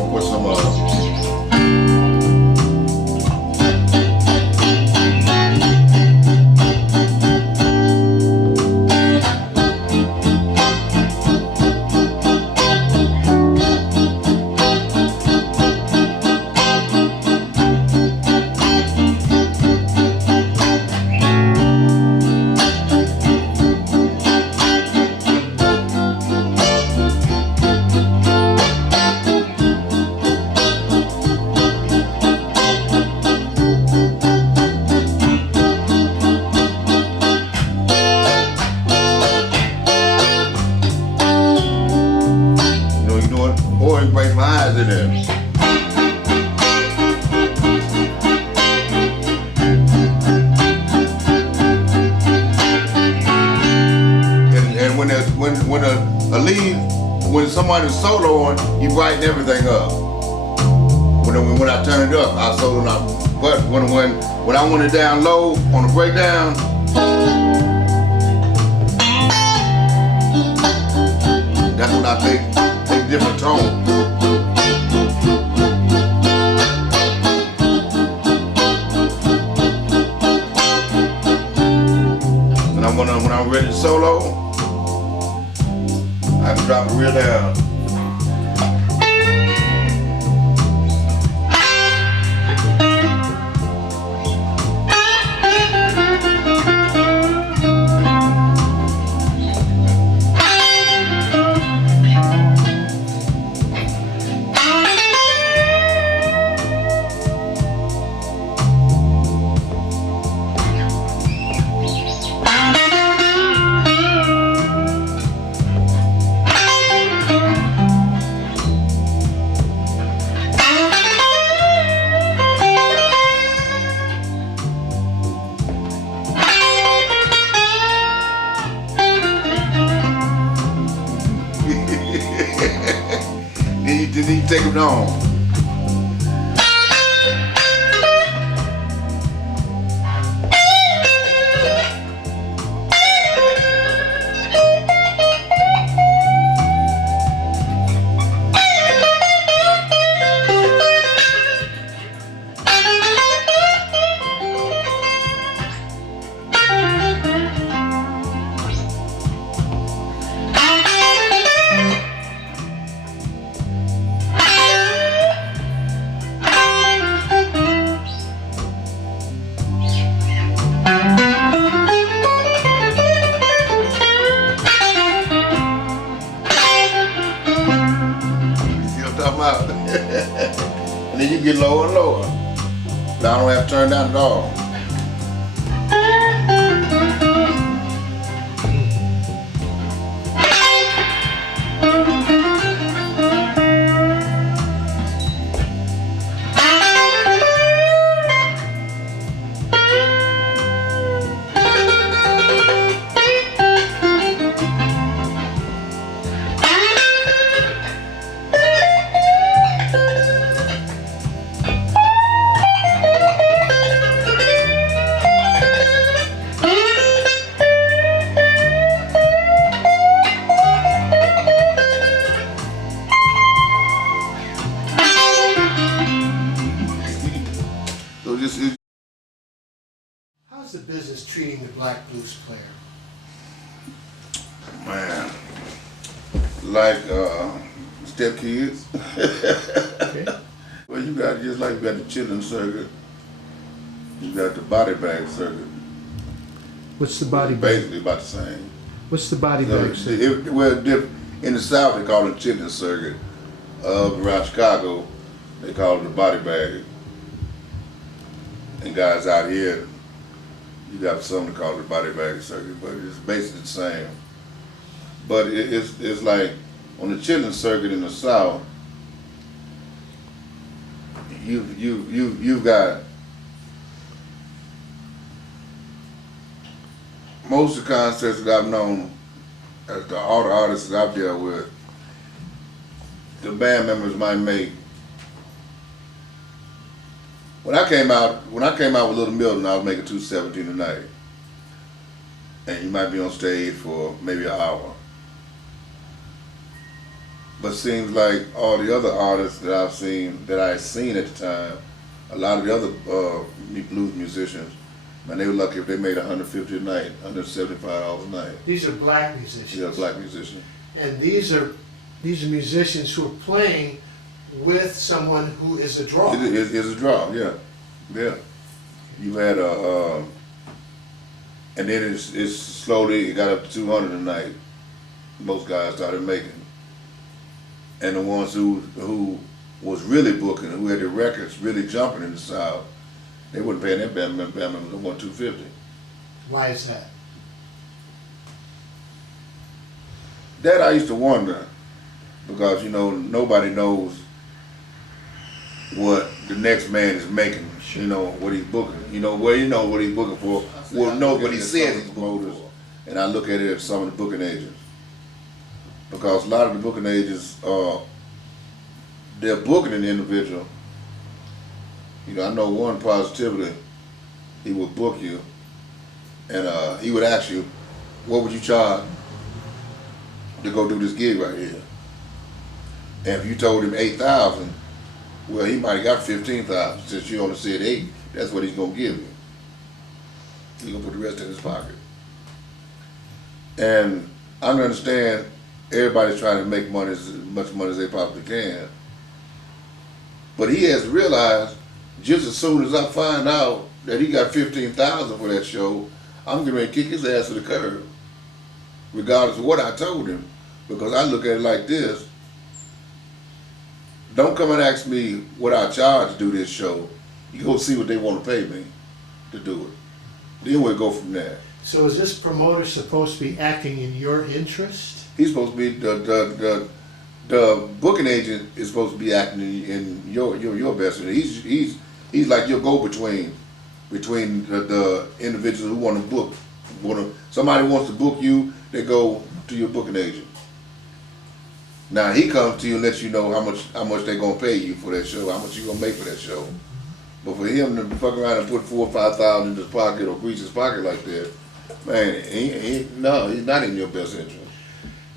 gonna put some or you break my eyes in there. And when a lead, when somebody's soloing, you brighten everything up. When I turn it up, I solo up. But when I want it down low on the breakdown, that's when I take different tone. And when I'm ready to solo, I can drop it real down. Then you take it on. And then you get lower and lower. Now I don't have to turn down at all. How's the business treating the black blues player? Man, like stepkids. Okay. Well, you got just like you got the children's circuit, you got the body bag circuit. What's the body bag? Basically about the same. What's the body bag? In the South they call it the children's circuit. Around Chicago, they call it the body bag. And guys out here, you got some that call it the body bag circuit, but it's basically the same. But it's like on the children's circuit in the South, you've got most of the concerts that I've known, all the artists that I've dealt with, the band members might make. When I came out with Little Milton, I was making $217 a night, and you might be on stage for maybe an hour. But seems like all the other artists that I had seen at the time, a lot of the other blues musicians, man, they were lucky if they made $150 a night, $175 a night. These are black musicians. Yeah, black musicians. And these are musicians who are playing with someone who is a draw. It's a draw, yeah, yeah. You had and then it's slowly it got up to 200 a night. Most guys started making, and the ones who was really booking, who had the records really jumping in the South, they wasn't paying that band members no more than $250. Why is that? That I used to wonder, because nobody knows what the next man is making. What he's booking. What he's booking for. Well, know what he says he's booking for. And I look at it as some of the booking agents, because a lot of the booking agents they're booking an individual. I know one positively. He would book you, and he would ask you, "What would you charge to go do this gig right here?" And if you told him 8,000, well, he might have got 15,000. Since you only said 8, that's what he's gonna give you. He's gonna put the rest in his pocket. And I can understand everybody's trying to make money, as much money as they possibly can. But he has realized, just as soon as I find out that he got 15,000 for that show, I'm going to kick his ass to the curb, regardless of what I told him. Because I look at it like this: don't come and ask me what I charge to do this show. You go see what they want to pay me to do it. Then we'll go from there. So is this promoter supposed to be acting in your interest? He's supposed to be the booking agent is supposed to be acting in your best interest. He's like your go-between between the individuals who want to book. Somebody wants to book you, they go to your booking agent. Now he comes to you and lets you know how much they're gonna pay you for that show, how much you gonna make for that show. But for him to fuck around and put $4,000 or $5,000 in his pocket or grease his pocket like that, man, he's not in your best interest.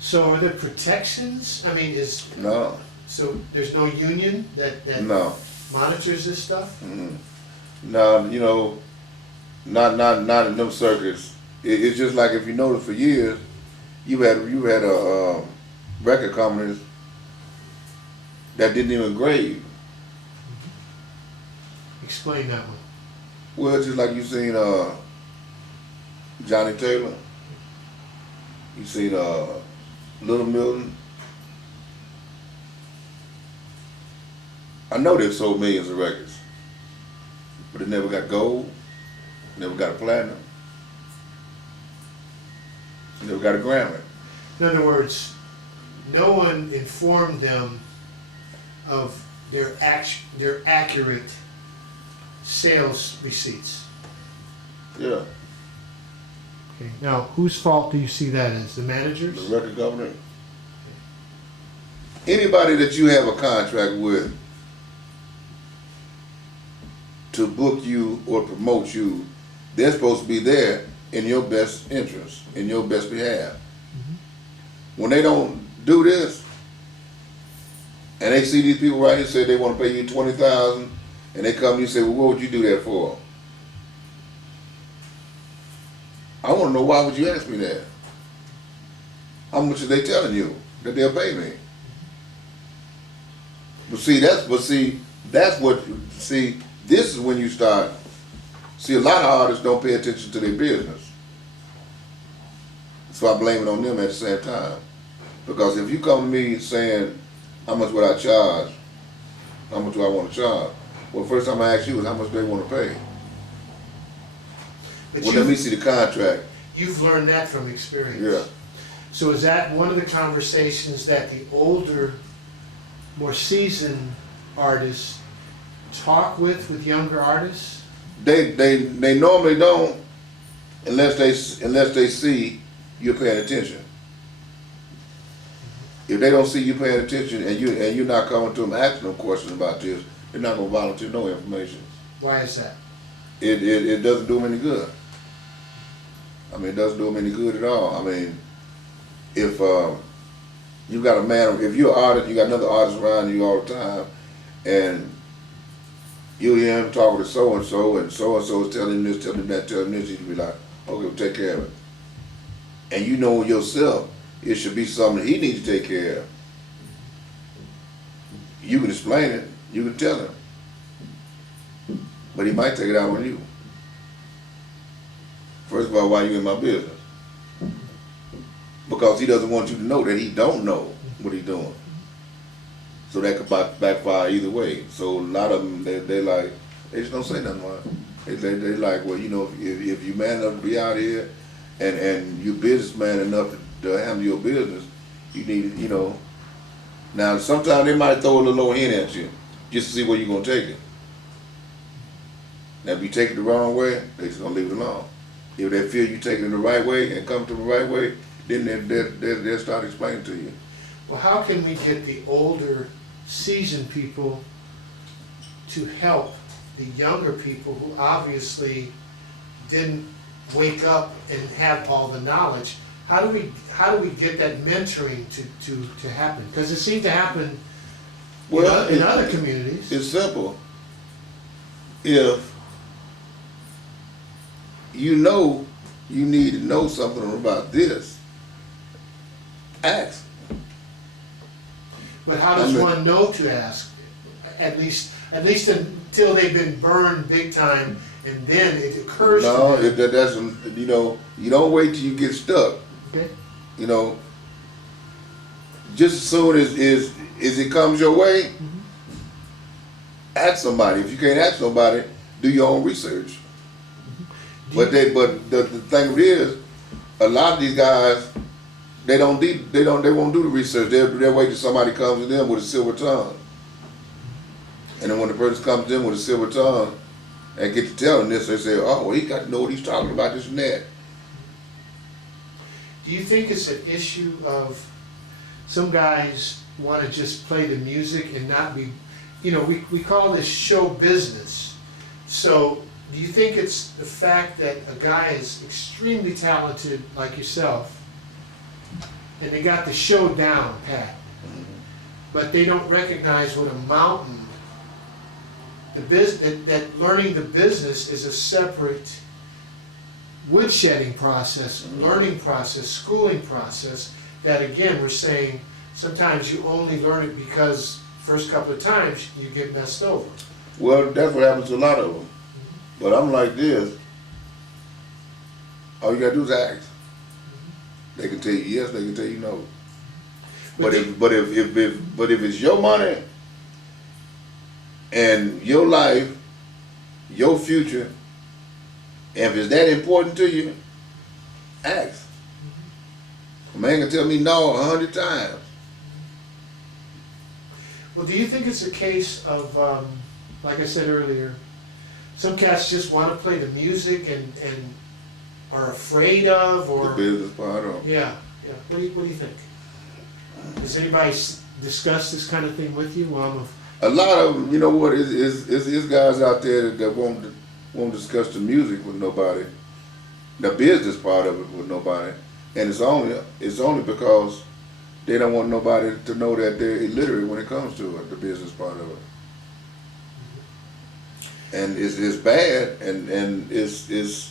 So are there protections? I mean, No. So there's no union that No. monitors this stuff? Mm-hmm. No, not in them circuits. It's just like, if you notice, for years you had record companies that didn't even grade. Explain that one. Well, it's just like you seen Johnny Taylor, you seen Little Milton. I know they've sold millions of records, but it never got gold, never got a platinum, never got a Grammy. In other words, no one informed them of their accurate sales receipts. Yeah. Okay. Now, whose fault do you see that as? The managers? The record company. Anybody that you have a contract with to book you or promote you, they're supposed to be there in your best interest, in your best behalf. When they don't do this, and they see these people right here say they want to pay you $20,000, and they come to you and say, well, what would you do that for? I want to know, why would you ask me that? How much are they telling you that they'll pay me? This is when you start. See, a lot of artists don't pay attention to their business. So I blame it on them at the same time. Because if you come to me saying, how much would I charge? How much do I want to charge? Well, first time I ask you is, how much do they want to pay? But Well, let me see the contract. You've learned that from experience. Yeah. So is that one of the conversations that the older, more seasoned artists talk with younger artists? They normally don't, unless they see you're paying attention. If they don't see you paying attention and you're not coming to them asking them questions about this, they're not gonna volunteer no information. Why is that? It doesn't do them any good. I mean, it doesn't do them any good at all. I mean, if You got a man, if you're an artist, you got another artist around you all the time, and you hear him talking to so and so is telling him this, telling him that, telling him this, you be like, okay, well, take care of it. And you know yourself, it should be something he needs to take care of. You can explain it, you can tell him, but he might take it out on you. First of all, why you in my business? Because he doesn't want you to know that he don't know what he's doing. So that could backfire either way. So a lot of them, they like, they just don't say nothing. Like they like, well, you know, if you man enough to be out here, and you businessman enough to handle your business, you need, you know. Now sometimes they might throw a little old hint at you just to see where you're gonna take it. Now if you take it the wrong way, they just gonna leave it alone. If they feel you take it the right way and come to the right way, then they'll start explaining to you. Well, how can we get the older, seasoned people to help the younger people who obviously didn't wake up and have all the knowledge? How do we get that mentoring to happen? Because it seemed to happen in other communities. It's simple. If you know you need to know something about this, ask. But how does one know to ask? At least until they've been burned big time, and then it occurs No, to them. that's, you know, you don't wait till you get stuck. Okay. You know, just as soon as it comes your way, ask somebody. If you can't ask somebody, do your own research. But the thing of it is, a lot of these guys, they won't do the research. They'll wait till somebody comes to them with a silver tongue. And then when the person comes in with a silver tongue and get to telling this, they say, oh, well, he got to know what he's talking about, this and that. Do you think it's an issue of some guys want to just play the music and not be, you know, we call this show business. So do you think it's the fact that a guy is extremely talented like yourself, and they got the show down pat, but they don't recognize what a mountain, that learning the business is a separate woodshedding process, learning process, schooling process, that again, we're saying sometimes you only learn it because first couple of times you get messed over. Well, that's what happens to a lot of them. But I'm like this, all you gotta do is ask. They can tell you yes, they can tell you no. But if it's your money and your life, your future, and if it's that important to you, ask. A man can tell me no 100 times. Well, do you think it's a case of, like I said earlier, some cats just want to play the music and are afraid of, or The business part of it. yeah. What do you think? Has anybody discussed this kind of thing with you? Well, A lot of them, you know what, is guys out there that won't discuss the music with nobody, the business part of it with nobody, and it's only because they don't want nobody to know that they're illiterate when it comes to it, the business part of it. And it's bad, and it's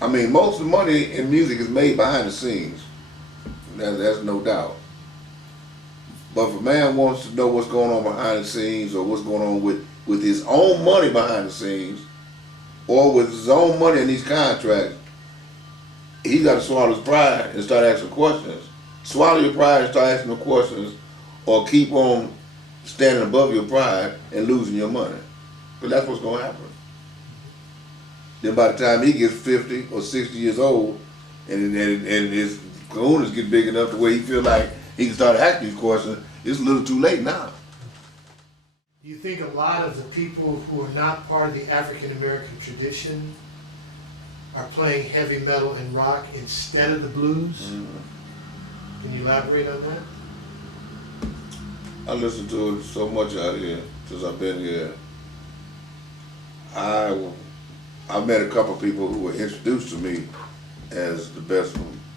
I mean, most of the money in music is made behind the scenes. That's no doubt. But if a man wants to know what's going on behind the scenes, or what's going on with his own money behind the scenes, or with his own money in these contracts, he's got to swallow his pride and start asking questions. Swallow your pride and start asking the questions, or keep on standing above your pride and losing your money. But that's what's going to happen. Then by the time he gets 50 or 60 years old, and his kahunas get big enough to where he feel like he can start asking these questions, it's a little too late now. do you think a lot of the people who are not part of the African American tradition are playing heavy metal and rock instead of the blues? Mm-hmm. Can you elaborate on that? I listen to it so much out here since I've been here. I met a couple of people who were introduced to me as the best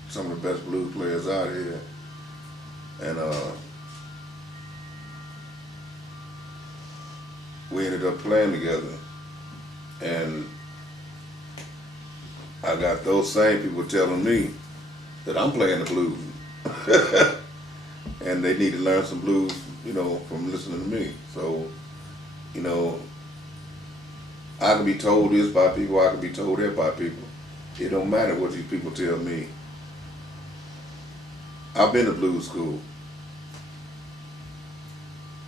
some of the best blues players out here. And we ended up playing together. And I got those same people telling me that I'm playing the blues. And they need to learn some blues, you know, from listening to me. So, you know, I can be told this by people, I can be told that by people. It don't matter what these people tell me. I've been to blues school.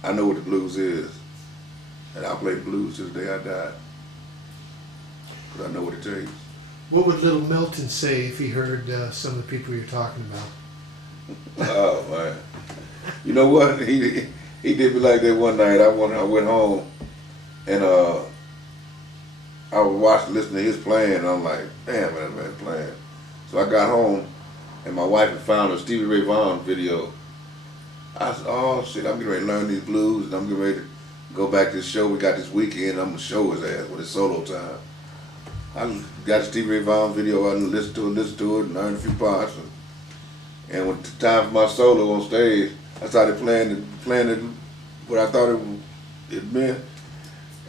I know what the blues is. And I play the blues till the day I die. Because I know what it takes. What would Little Milton say if he heard some of the people you're talking about? Oh man, you know what? He did me like that one night. I went home, and I was listening to his playing, and I'm like, damn, that man playing. So I got home, and my wife had found a Stevie Ray Vaughan video. I said, oh shit, I'm getting ready to learn these blues, and I'm getting ready to go back to this show we got this weekend. I'm gonna show his ass when it's solo time. I got the Stevie Ray Vaughan video, I listened to it, and learned a few parts. And when the time for my solo on stage, I started playing it what I thought it meant.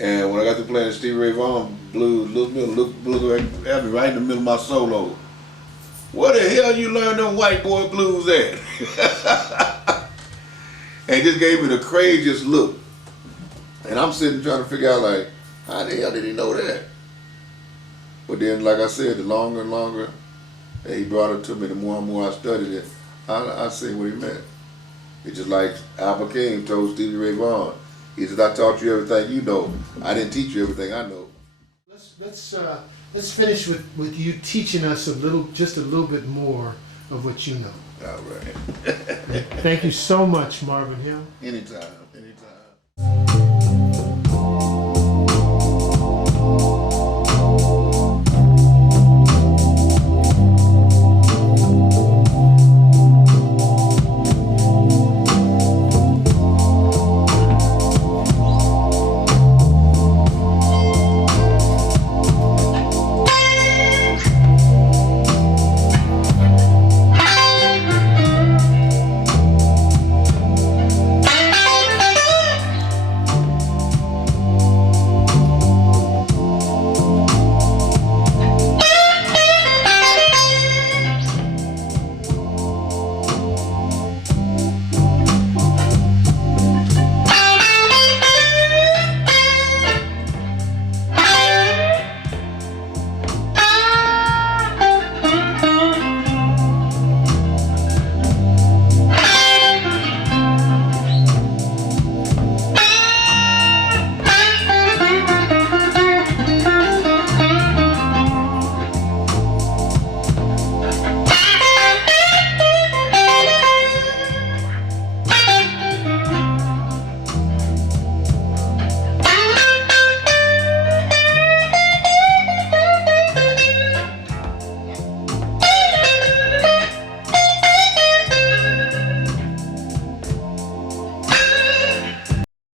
And when I got to playing the Stevie Ray Vaughan blues, Little Blues had me right in the middle of my solo. Where the hell you learn them white boy blues at? And just gave me the craziest look. And I'm sitting trying to figure out like, how the hell did he know that? But then, like I said, the longer and longer that he brought it to me, the more and more I studied it, I see what he meant. It's just like Albert King told Stevie Ray Vaughan. He said, I taught you everything you know. I didn't teach you everything I know. Let's finish with you teaching us just a little bit more of what you know. All right. Thank you so much, Marvin Hill. Anytime.